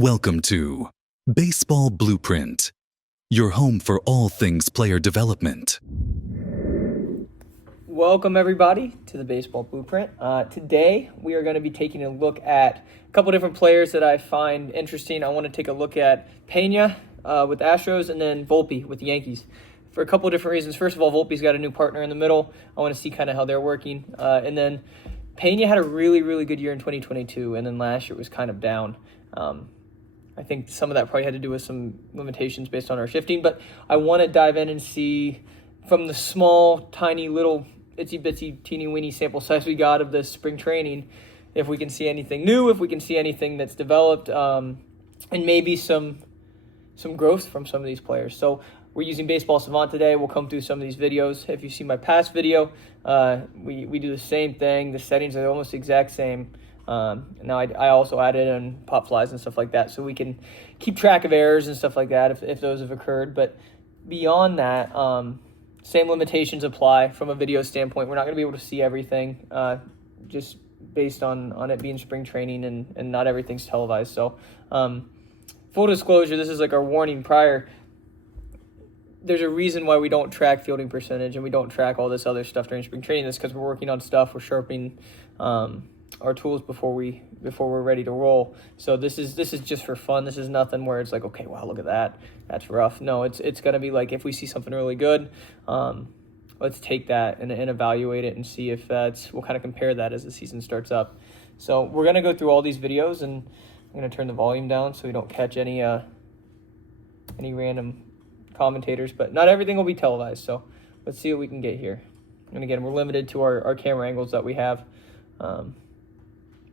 Welcome to Baseball Blueprint, your home for all things player development. Welcome, everybody, to the Baseball Blueprint. Today, we are going to be taking a look at a couple different players that I find interesting. I want to take a look at Peña with Astros and then Volpe with the Yankees for a couple of different reasons. First of all, Volpe's got a new partner in the middle. I want to see kind of how they're working. And then Peña had a really, really good year in 2022, and then last year it was kind of down. I think some of that probably had to do with some limitations based on our shifting, but I want to dive in and see from the small, tiny, little, itsy-bitsy, teeny-weeny sample size we got of this spring training, if we can see anything new, if we can see anything that's developed, and maybe some growth from some of these players. So we're using Baseball Savant today. We'll come through some of these videos. If you see my past video, we do the same thing. The settings are almost the exact same. Now I also added in pop flies and stuff like that, so we can keep track of errors and stuff like that if those have occurred. But beyond that, same limitations apply from a video standpoint. We're not going to be able to see everything just based on it being spring training and not everything's televised. So full disclosure, this is like our warning prior. There's a reason why we don't track fielding percentage and we don't track all this other stuff during spring training. That's because we're working on stuff. We're sharpening our tools before we're ready to roll. So this is just for fun. This is nothing where it's like, okay, wow, look at that. That's rough. No, it's gonna be like, if we see something really good, let's take that and evaluate it and see if we'll kind of compare that as the season starts up. So we're gonna go through all these videos, and I'm gonna turn the volume down so we don't catch any random commentators, but not everything will be televised. So let's see what we can get here. And again, we're limited to our camera angles that we have.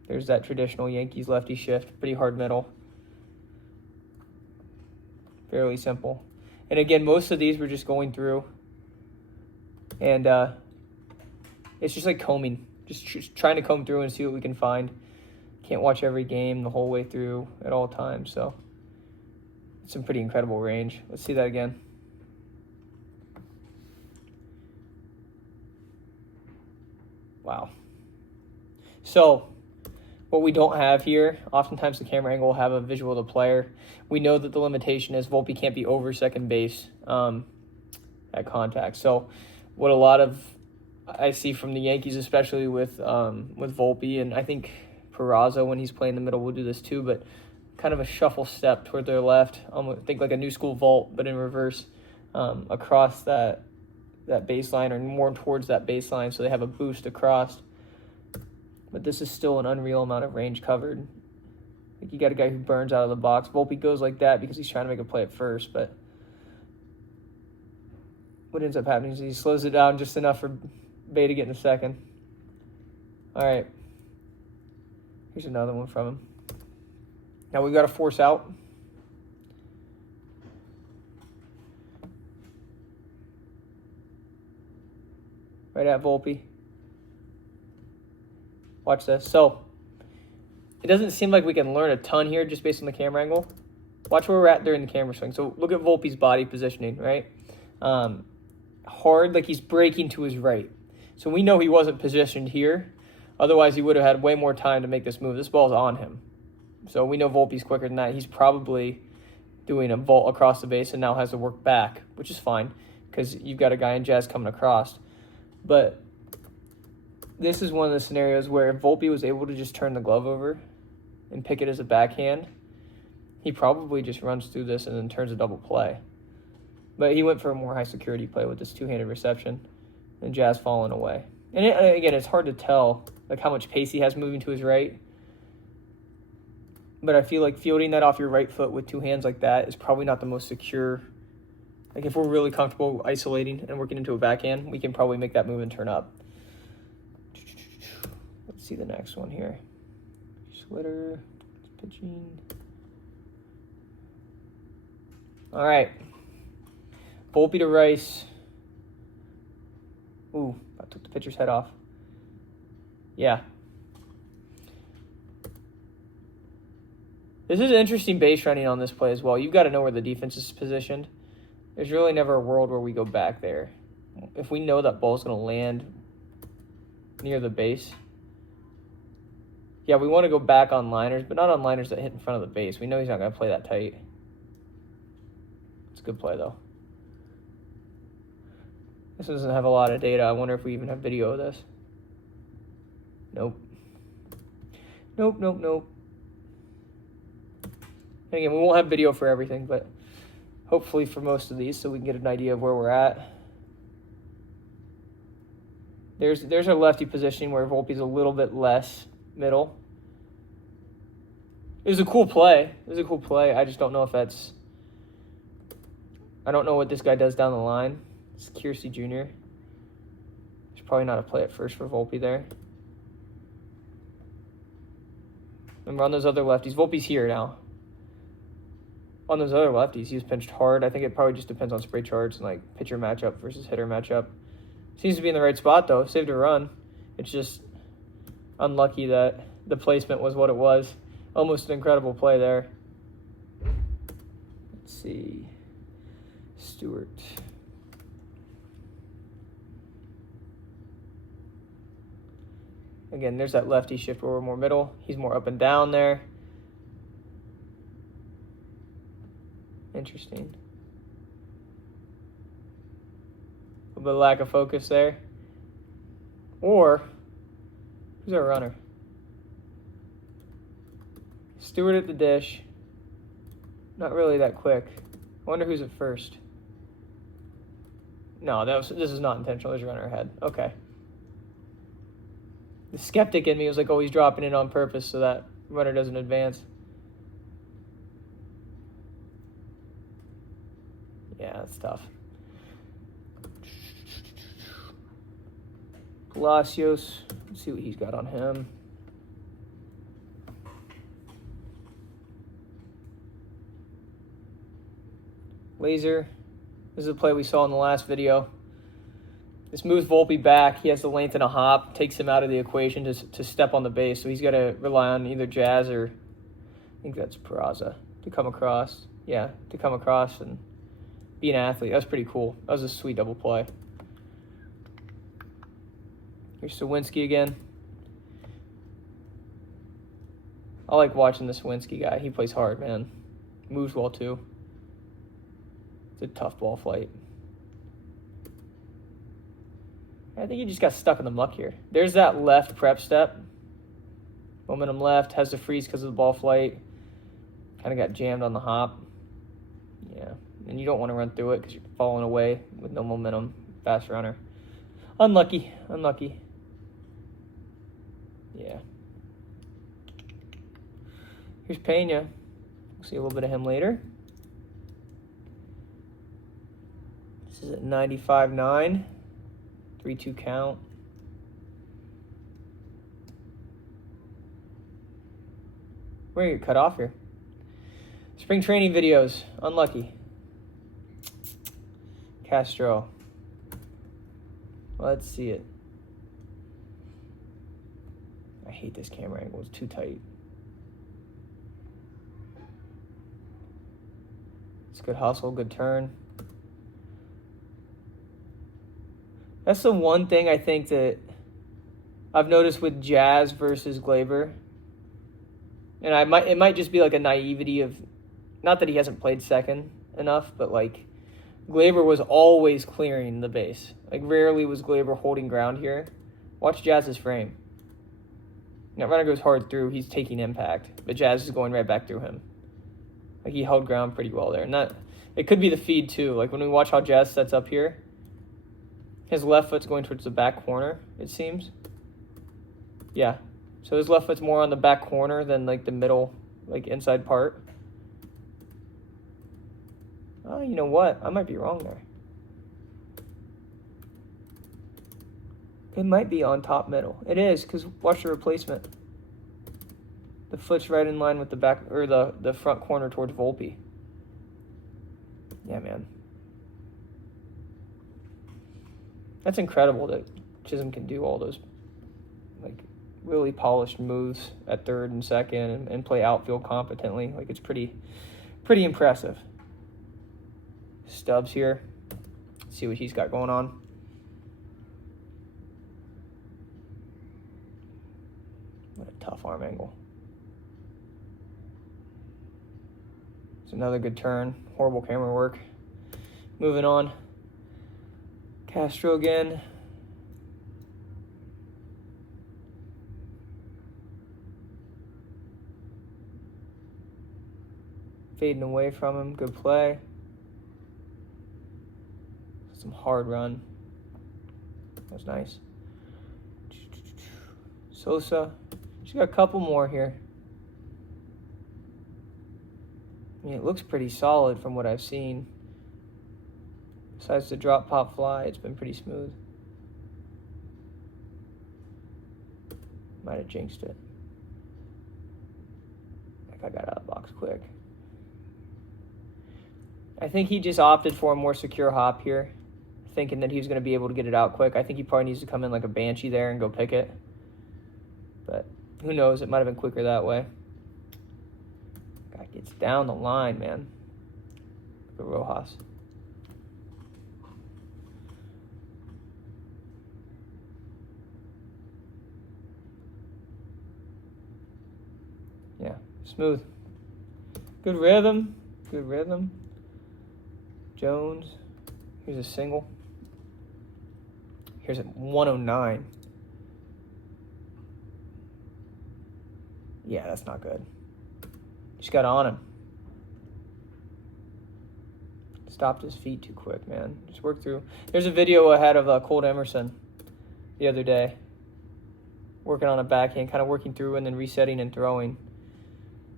There's that traditional Yankees lefty shift, pretty hard middle. Fairly simple. And again, most of these we're just going through. And it's just like combing. Just trying to comb through and see what we can find. Can't watch every game the whole way through at all times. So it's some pretty incredible range. Let's see that again. Wow. So what we don't have here, oftentimes the camera angle will have a visual of the player. We know that the limitation is Volpe can't be over second base at contact. So what a lot of I see from the Yankees, especially with Volpe, and I think Peraza when he's playing the middle will do this too, but kind of a shuffle step toward their left. Think like a new school vault, but in reverse across that baseline or more towards that baseline, so they have a boost across. But this is still an unreal amount of range covered. Like, you got a guy who burns out of the box. Volpe goes like that because he's trying to make a play at first, but what ends up happening is he slows it down just enough for Bay to get in the second. All right. Here's another one from him. Now we've got to force out. Right at Volpe. Watch this. So it doesn't seem like we can learn a ton here just based on the camera angle. Watch where we're at during the camera swing. So look at Volpe's body positioning, right? Hard, like he's breaking to his right. So we know he wasn't positioned here. Otherwise, he would have had way more time to make this move. This ball's on him. So we know Volpe's quicker than that. He's probably doing a vault across the base and now has to work back, which is fine because you've got a guy in Jazz coming across. But this is one of the scenarios where if Volpe was able to just turn the glove over and pick it as a backhand, he probably just runs through this and then turns a double play. But he went for a more high security play with this two-handed reception and Jazz falling away. And again, it's hard to tell like how much pace he has moving to his right. But I feel like fielding that off your right foot with two hands like that is probably not the most secure. Like if we're really comfortable isolating and working into a backhand, we can probably make that move and turn up. Let's see the next one here. Slitter, pitching. All right. Volpe to Rice. Ooh, I took the pitcher's head off. Yeah. This is an interesting base running on this play as well. You've got to know where the defense is positioned. There's really never a world where we go back there. If we know that ball's going to land near the base, Yeah, we want to go back on liners, but not on liners that hit in front of the base. We know he's not going to play that tight. It's a good play, though. This doesn't have a lot of data. I wonder if we even have video of this. Nope. Nope, nope, nope. And again, we won't have video for everything, but hopefully for most of these so we can get an idea of where we're at. There's our lefty positioning where Volpe's a little bit less middle. It was a cool play. I just don't know if that's... I don't know what this guy does down the line. It's Kiersey Jr. There's probably not a play at first for Volpe there. Remember, on those other lefties, Volpe's here now. On those other lefties, he was pinched hard. I think it probably just depends on spray charts and like pitcher matchup versus hitter matchup. Seems to be in the right spot though. Saved a run. It's just unlucky that the placement was what it was. Almost an incredible play there. Let's see. Stewart. Again, there's that lefty shift where we're more middle. He's more up and down there. Interesting. A little bit of lack of focus there. Or, who's our runner? Stewart at the dish. Not really that quick. I wonder who's at first. No, this is not intentional. There's a runner ahead. Okay. The skeptic in me was like, oh, he's dropping it on purpose so that runner doesn't advance. Yeah, that's tough. Palacios. Let's see what he's got on him. Laser. This is a play we saw in the last video. This moves Volpe back. He has the length and a hop. Takes him out of the equation to step on the base. So he's got to rely on either Jazz or I think that's Peraza to come across. Yeah, to come across and be an athlete. That's pretty cool. That was a sweet double play. Here's Sawinski again. I like watching the Sawinski guy. He plays hard, man. Moves well, too. It's a tough ball flight. I think he just got stuck in the muck here. There's that left prep step. Momentum left. Has to freeze because of the ball flight. Kind of got jammed on the hop. Yeah. And you don't want to run through it because you're falling away with no momentum. Fast runner. Unlucky. Unlucky. Yeah. Here's Peña. We'll see a little bit of him later. This is at 95.9. 3-2 count. We're going to get cut off here. Spring training videos. Unlucky. Castro. Let's see it. I hate this camera angle. It's too tight. It's good hustle, good turn. That's the one thing I think that I've noticed with Jazz versus Gleyber. And it might just be like a naivety of, not that he hasn't played second enough, but like Gleyber was always clearing the base. Like rarely was Gleyber holding ground here. Watch Jazz's frame. That runner goes hard through, he's taking impact, but Jazz is going right back through him. Like he held ground pretty well there. And that it could be the feed too. Like when we watch how Jazz sets up here, his left foot's going towards the back corner, it seems. Yeah. So his left foot's more on the back corner than like the middle, like inside part. Oh, you know what? I might be wrong there. It might be on top middle. It is, because watch the replacement. The foot's right in line with the back, or the front corner towards Volpe. Yeah, man. That's incredible that Chisholm can do all those like really polished moves at third and second and play outfield competently. Like it's pretty impressive. Stubbs here. Let's see what he's got going on. What a tough farm angle. It's another good turn. Horrible camera work. Moving on. Castro again. Fading away from him. Good play. Some hard run. That was nice. Sosa. She's got a couple more here. I mean, it looks pretty solid from what I've seen. Besides the drop pop fly, it's been pretty smooth. Might have jinxed it. Like I got out of the box quick. I think he just opted for a more secure hop here, thinking that he was going to be able to get it out quick. I think he probably needs to come in like a banshee there and go pick it. But who knows? It might have been quicker that way. Guy gets down the line, man. The Rojas. Yeah, smooth. Good rhythm. Good rhythm. Jones. Here's a single. Here's a 109. Yeah, that's not good. Just got on him. Stopped his feet too quick, man. Just work through. There's a video I had of Colt Emerson the other day. Working on a backhand, kind of working through and then resetting and throwing.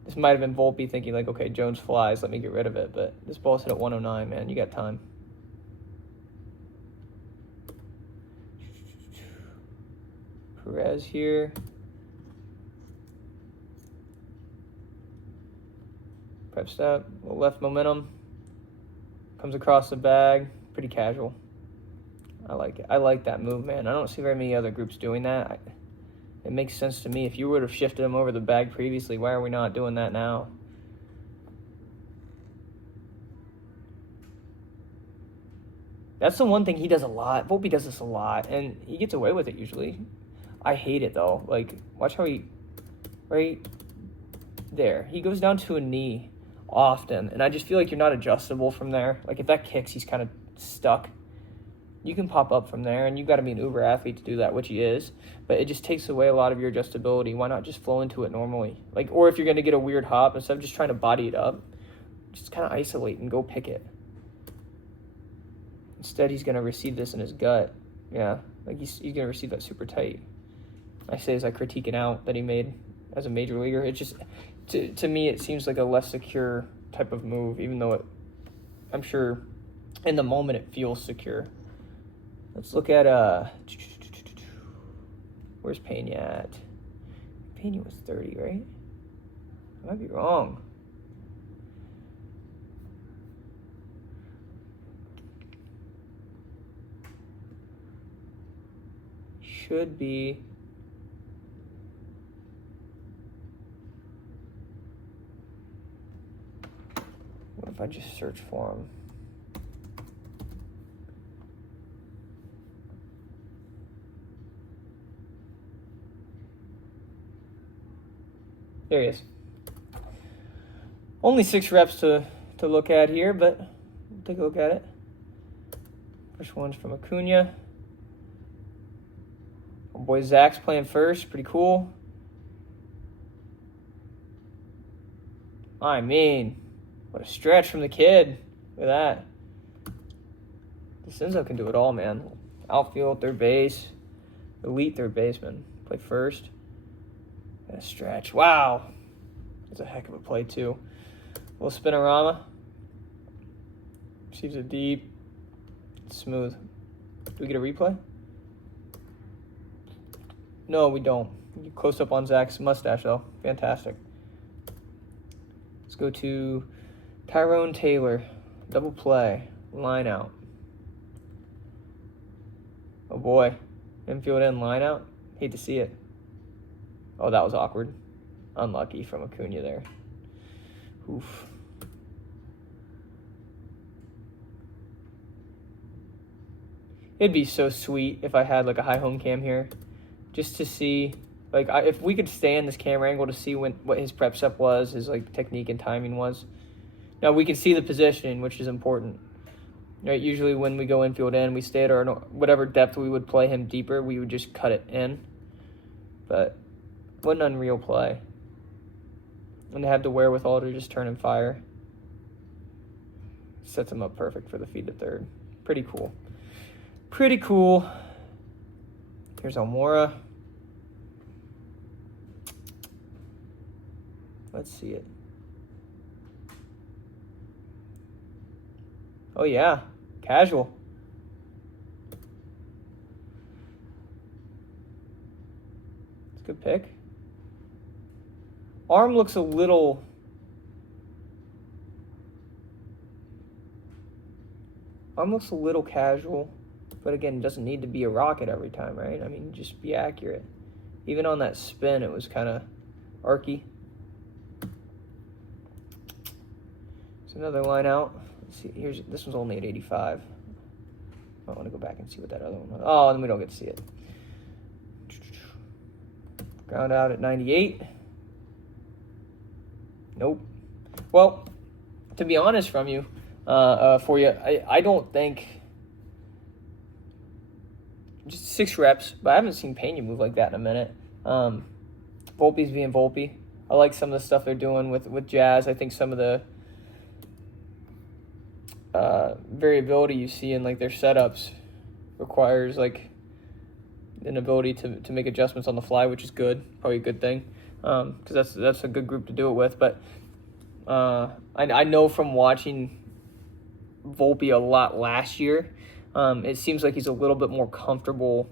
This might have been Volpe thinking like, okay, Jones flies, let me get rid of it. But this ball's hit at 109, man. You got time. Perez here. Prep step, little left momentum. Comes across the bag, pretty casual. I like it. I like that move, man. I don't see very many other groups doing that. It makes sense to me. If you would have shifted him over the bag previously, why are we not doing that now? That's the one thing he does a lot. Volpe does this a lot, and he gets away with it usually. I hate it, though. Like, watch how he... Right there. He goes down to a knee often, and I just feel like you're not adjustable from there. Like, if that kicks, he's kind of stuck. You can pop up from there, and you've got to be an uber athlete to do that, which he is. But it just takes away a lot of your adjustability. Why not just flow into it normally? Like, or if you're going to get a weird hop, instead of just trying to body it up, just kind of isolate and go pick it. Instead, he's going to receive this in his gut. Yeah, like he's going to receive that super tight. I say as I critique it out that he made as a major leaguer. It just, to me, it seems like a less secure type of move, even though I'm sure in the moment it feels secure. Let's look at, where's Peña at? Peña was 30, right? I might be wrong. Should be. What if I just search for him? There he is. Only 6 reps to look at here, but we'll take a look at it. First one's from Acuna. Oh boy, Zach's playing first. Pretty cool. I mean, what a stretch from the kid. Look at that. DeCenzo can do it all, man. Outfield, third base. Elite third baseman. Play first. And a stretch. Wow. That's a heck of a play, too. A little spinorama. Receives it deep. Smooth. Do we get a replay? No, we don't. You close up on Zach's mustache, though. Fantastic. Let's go to Tyrone Taylor. Double play. Line out. Oh, boy. Infield in, line out. Hate to see it. Oh, that was awkward. Unlucky from Acuna there. Oof. It'd be so sweet if I had like a high home cam here just to see Like, if we could stay in this camera angle to see what his prep step was, his like technique and timing was. Now we can see the positioning, which is important. Right? Usually when we go infield in, we stay at our whatever depth we would play him deeper, we would just cut it in. But what an unreal play. And they have the wherewithal to just turn and fire. Sets him up perfect for the feed to third. Pretty cool. Pretty cool. Here's Almora. Let's see it. Oh, yeah. Casual. It's a good pick. Arm looks a little... casual. But again, it doesn't need to be a rocket every time, right? I mean, just be accurate. Even on that spin, it was kind of arky. It's another line out. Let's see, this one's only at 85. I want to go back and see what that other one was. Oh, then we don't get to see it. Ground out at 98. Nope. Well, to be honest for you, I don't think just 6 reps, but I haven't seen Peña move like that in a minute. Volpe's being Volpe. I like some of the stuff they're doing with Jazz. I think some of the variability you see in like their setups requires like an ability to make adjustments on the fly, which is good, probably a good thing, because that's a good group to do it with. But I know from watching Volpe a lot last year, it seems like he's a little bit more comfortable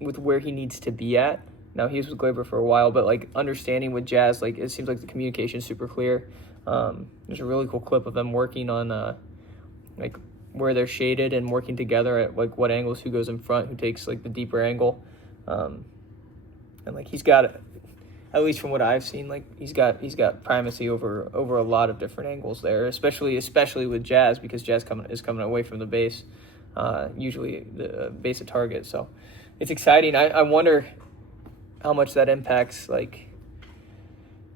with where he needs to be at. Now, he was with Glaber for a while, but like understanding with Jazz, like it seems like the communication is super clear. There's a really cool clip of them working on like where they're shaded and working together at like what angles, who goes in front, who takes like the deeper angle, and like he's got, at least from what I've seen, like he's got primacy over a lot of different angles there, especially with Jazz, because Jazz is coming away from the base, usually the base of target. So it's exciting. I wonder how much that impacts like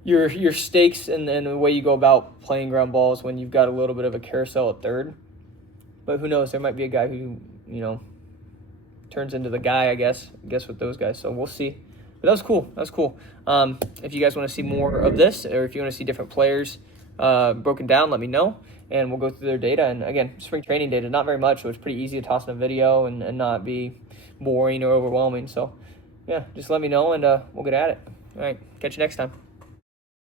your stakes and the way you go about playing ground balls when you've got a little bit of a carousel at third. But who knows? There might be a guy who, turns into the guy, I guess with those guys. So we'll see. But that was cool. If you guys want to see more of this, or if you want to see different players broken down, let me know, and we'll go through their data. And again, spring training data, not very much, so it's pretty easy to toss in a video and not be boring or overwhelming. So yeah, just let me know, and we'll get at it. All right, catch you next time.